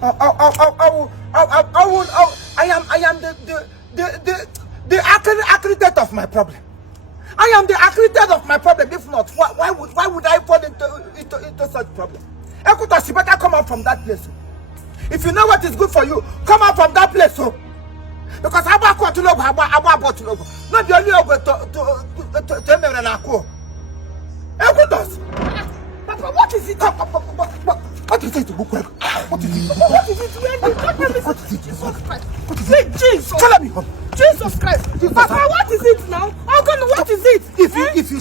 I am the architect of my problem. I am the architect of my problem. If not, why would I fall into such problem? Ekutos, you better come out from that place. If you know what is good for you, come out from that place. Because I want to know not the only way to Emeranaco. Ekutos. Papa, what is it? What is it? What is it? What is it? What is it? What is it? Jesus. Tell me. Jesus Christ. Papa, what is it now? Oh God, what is it? If you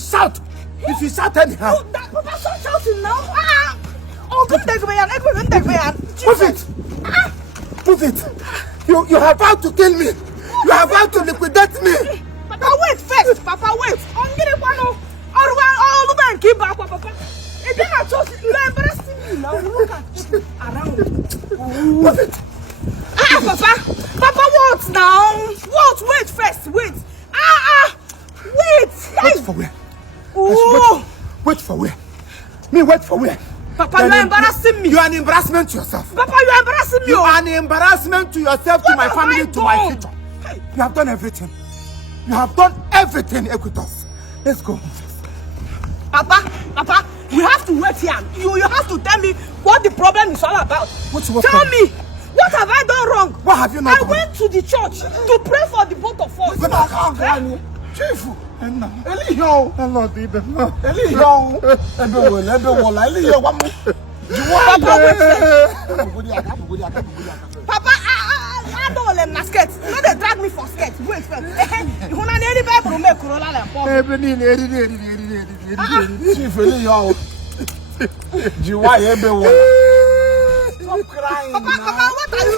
shout anyhow. Oh, Papa, stop shouting now. Oh, come take me and move it. Move it. You have vowed to kill me. You have vowed to liquidate me. Papa, wait first. Papa, wait. I'm getting one. All the men keep back, Papa. You're embarrassing me now. Look at you around. Move it. Papa, what now? What? Wait first. Wait. Wait. Wait for where? Oh. Wait for where? Me wait for where? Papa, you're embarrassing me. You are an embarrassment to yourself. Papa, you're embarrassing me. You are an embarrassment to yourself, to my family, to my future. Hey. You have done everything. You have done everything, Ekutos. Let's go. Papa, you have to wait here. You have to tell me what the problem is all about. Tell me, what have I done wrong? What have you not done? I went to the church to pray for the both of us. Chief, Papa, I don't let my skirt. You know they drag me for skirt. Wait first. You want any Bible make Corolla and Paul? Stop crying. Papa, what are you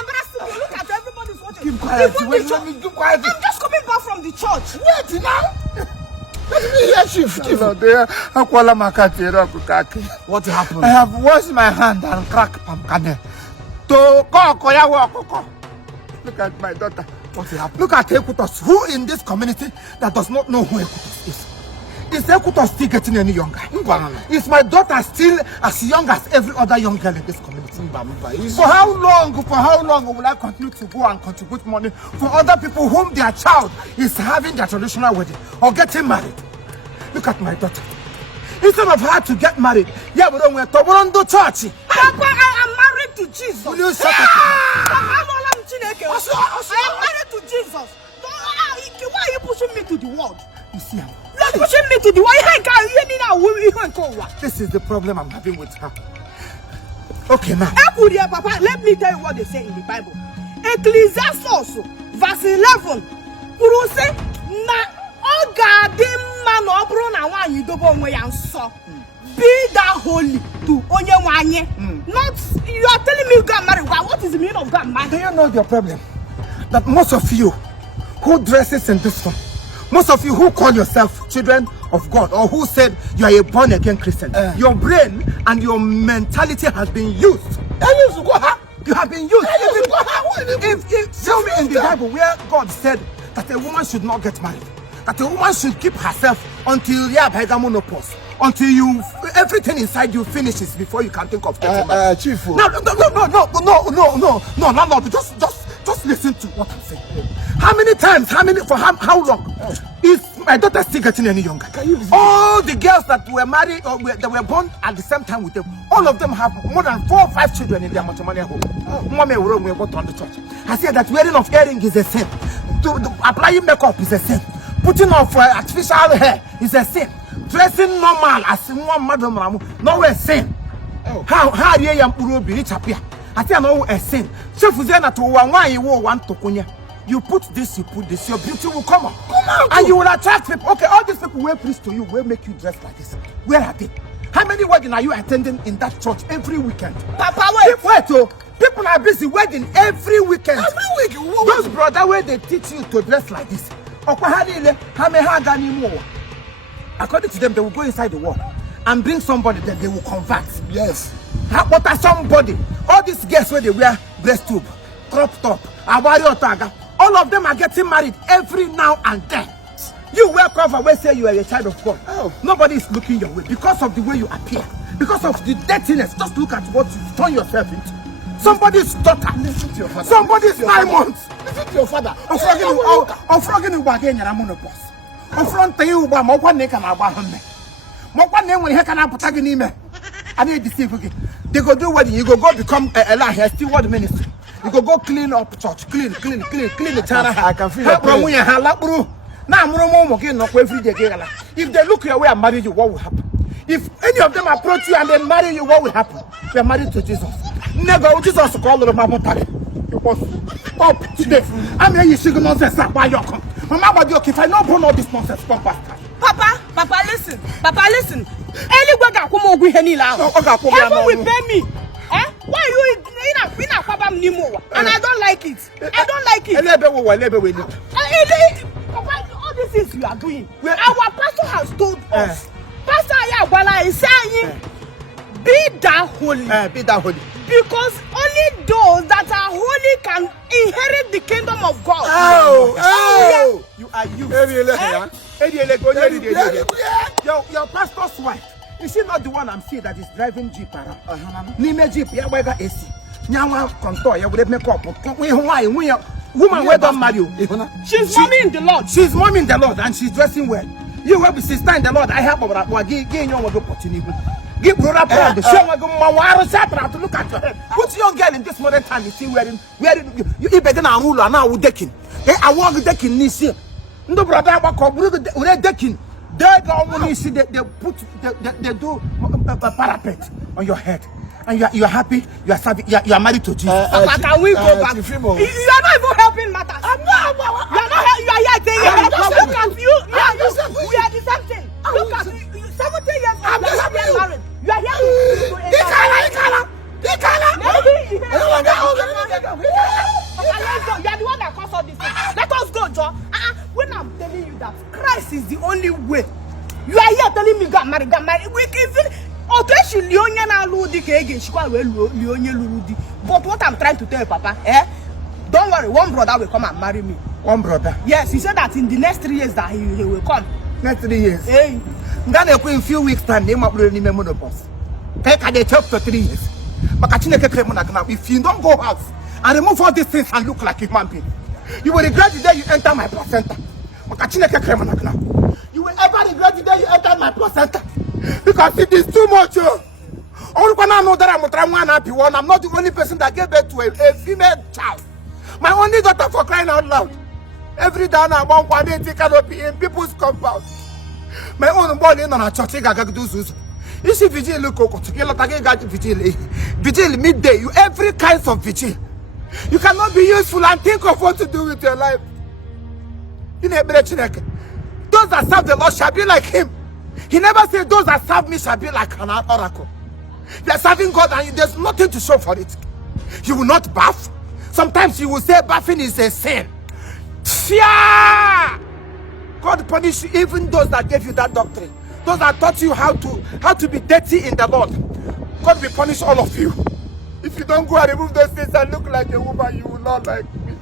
embarrassing me? Look at everybody's watching. Keep quiet. Keep quiet. I'm just coming back from the church. Wait now. Let me hear, Chief. What happened? I have washed my hand and cracked pumpkin. Look at my daughter. What happened? Look at Ekutos. Who in this community that does not know who Ekutos is? Is Ekutos still getting any younger? Is my daughter still as young as every other young girl in this community? For how long will I continue to go and contribute money for other people whom their child is having their traditional wedding or getting married? Look at my daughter. Instead of her to get married, yeah, we don't wait to church. Papa, I am married to Jesus. Will you shut up? I am married to Jesus. Why are you pushing me to the world? You see, you're pushing me to the world. This is the problem I'm having with her. Okay, now. Papa, let me tell you what they say in the Bible. Ecclesiastes verse 11. Who say, be thou holy to Onyewanye. Not, you are telling me you got married. What is the meaning of God married? Do you know your problem? That most of you who dresses in this form, most of you who call yourself children of God or who said you are a born again Christian, your brain and your mentality has been used. You have been used. Tell me in the Bible where God said that a woman should not get married, that a woman should keep herself until menopause, until everything inside you finishes before you can think of getting married. Chief. No, just listen to what I'm saying. How many times? How long? Is my daughter still getting any younger? All the girls that were married or that were born at the same time with them, all of them have more than 4 or 5 children in their matrimonial home. Mommy will go on the church. I said that wearing of earring is a sin. Applying makeup is a sin. Putting off artificial hair is a sin. Dressing normal as one madam no a sin. How do you be rich up here? I say no a sin. So you put this, you put this, your beauty will come out. And you will attract people. Okay, all these people will please to you, will make you dress like this. Where are they? How many weddings are you attending in that church every weekend? Papa, wait. People are busy wedding every weekend. Every week. Those brothers where they teach you to dress like this. According to them, they will go inside the wall and bring somebody that they will convert. Yes. What are somebody? All these girls where they wear breast tube, crop top, all of them are getting married every now and then. You wear cover where say you are a child of God. Nobody is looking your way because of the way you appear, because of the dirtiness. Just look at what you turn yourself into. somebody's daughter, somebody's 9 months. Listen to your father. I'm frogging you back in your monopause. I'm fronting you by my 1 neck and about him. My 1 name when he can have put me. I need to see if they go do wedding. You go become a lie here, still what ministry. You go clean up church, clean the channel. I can feel it. Now I'm not every day. If they look your way and marry you, what will happen? If any of them approach you and they marry you, what will happen? You are married to Jesus. Never Jesus call the mama tag. You must stop today. I'm here. You should nonsense. Why you come? Mama, but if I not burn all this nonsense, Papa, listen. Anywhere that come over here, heaven will pay me. Why you in a Papa Nimo? And I don't like it. Papa, all these things you are doing. Our pastor has told us. Pastor Ayabala is saying, be that holy. Be that holy. Because only those that are holy can inherit the kingdom of God. Oh, you are you. Your pastor's wife. Is she not the one I'm seeing that is driving Jeep around? Nime Jeep, yeah, where got AC. Nyawa contour, yeah, would make up. Woman, where don't marry you. She's mommy in the Lord. She's mommy in the Lord and she's dressing well. You will be sister in the Lord. I have about what gain your opportunity. Give brother proud. Show my to look at your head. Put young girl in this modern time. You see wearing you better than ruler now with decking. I walk decking this year. No brother, what decking. They don't see they put they do parapet on your head. And you are happy, you are married to Jesus. Can we go back? You are not even helping matters. You are here saying look at you. We are the same thing. Look at you. 70 years old. You are married. You are here. You are the one that caused all this thing. Let us go, John. When I'm telling you that Christ is the only way, you are here telling me get married. We even but what I'm trying to tell you, Papa, don't worry, one brother will come and marry me. One brother? Yes, he said that in the next 3 years that he will come. Next 3 years? Hey. In a few weeks time, they might be menopause. Take a talk for 3 years. But if you don't go out and remove all these things and look like a human being, you will regret the day you enter my placenta. You will ever regret the day you enter my placenta. Because it is too much. All I know that I'm happy one. I'm not the only person that gave birth to a female child. My only daughter, for crying out loud. Every day I want one day canopy in people's compound. My own boy in on a church. I do this. You see vigil look vigil midday. You every kind of vigil. You cannot be useful and think of what to do with your life. Those that serve the Lord shall be like him. He never said those that serve me shall be like an oracle. You are serving God and there's nothing to show for it. You will not bath. Sometimes you will say bathing is a sin. Fear! God punish you, even those that gave you that doctrine. Those that taught you how to be dirty in the Lord. God will punish all of you. If you don't go and remove those things and look like a woman, you will not like me.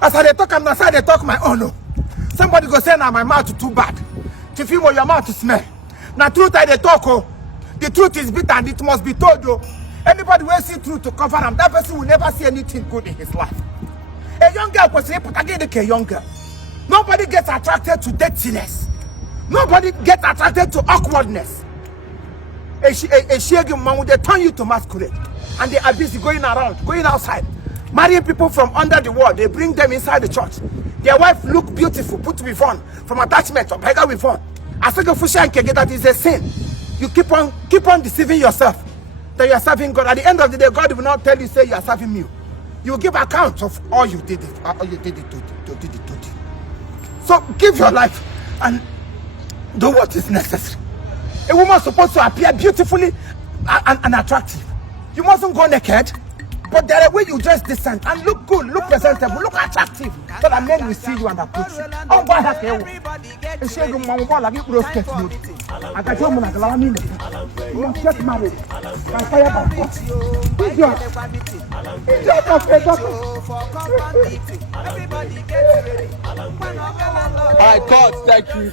As I talk, I'm not saying talk my own. Somebody go say now my mouth too bad. Chifimo, your mouth smell. Now truth I talk. The truth is bitter and it must be told. Anybody will see truth to cover him, that person will never see anything good in his life. A young girl was put again a young girl. Nobody gets attracted to dirtiness. Nobody gets attracted to awkwardness. A shaking man, they turn you to masquerade. And they are busy going around, going outside, marrying people from under the wall. They bring them inside the church. Their wife look beautiful, put with on, from attachment or beggar with on. I think that is a sin. You keep on deceiving yourself that you are serving God. At the end of the day, God will not tell you, say you are serving me. You will give account of all you did it, all you did it to. So give your life and do what is necessary. A woman is supposed to appear beautifully and attractive. You mustn't go naked, but there are ways you dress decent and look good, look presentable, look attractive, so that men will see you and approach you. Oh, boy, I got your money. You must get married. By fire by force. All right, God, thank you.